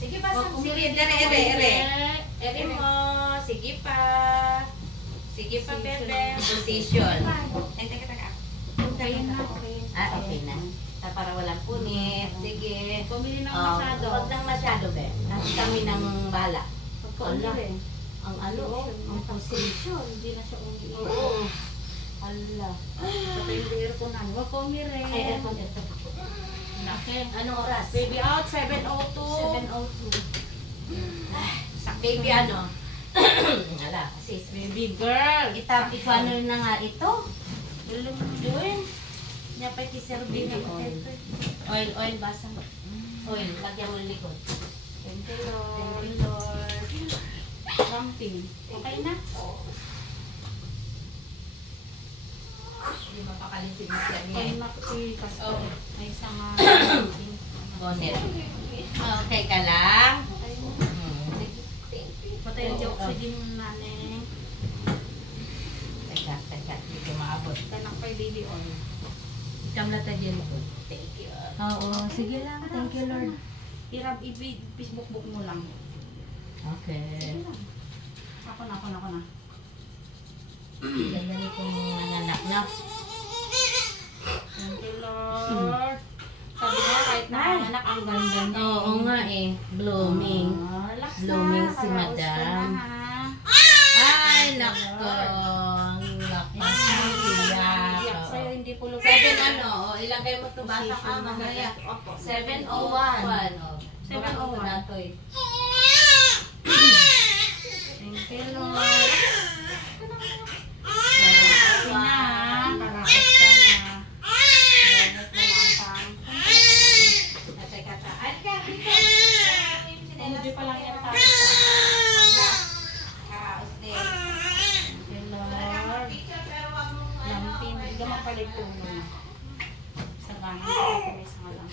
Sige pa, sige, ere mo. Sige pa. Sige pa, bebe. Position. Ay, teka. Okay na, okay. Okay na. Para walang punit. Sige. Pumili ng masyado. Huwag nang masyado, be. Kami nang bala. Pagpumili. Ang ang position. Hindi na siya umiiyak. Oo. Ala. Pati yung aircon na. Huwag pumili. Ay, aircon. Laki. Anong oras? Baby out, 7:02. 7:02. Baby ano? Ala, sis. Baby girl. Ipano na nga ito. Doon. Niya pa iti-serve na Oil, basa. Oil, lagyan mo likod. Thank you, Lord. Ramping. Okay na? Hindi mapakalisin mo siya niya. Ay, makikas ko. May isang bonnet. Okay ka lang? Okay na. Patay yung joke sa din nanay. Teka. Hindi ko maabot. Tanak pa yung baby oil. Kamlata dyan ko. Thank you. Oo, sige lang. Thank you, Lord. Facebook mo lang. Okay. Sige lang. Ako na. Ganda nito mga anak na. Thank you, Lord. Sabi ko, kahit nanganak, ang ganda niya. Oo nga eh. Blooming. Relax Blooming na, si karaos ka Madam. na, ha? Ay, nako. Iyak sa'yo, hindi po lupa. 7 ilagay mo ito basa ka mamaya. 7:01. 7:01. Natoy. Thank you, Lord. Sabi na, karaos ka na. Hindi pa lang yan tayo. Karaos din. Thank you, Lord. Lampin, hindi ka mapaligtong mo. Sa langit, sa lang.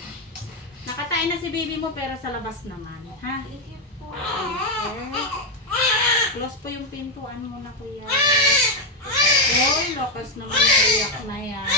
Nakatayin na si baby mo pero sa labas naman. Ha? Okay. Close po yung pintuan mo na, kuya. Uy, lakas naman. Iyak na yan.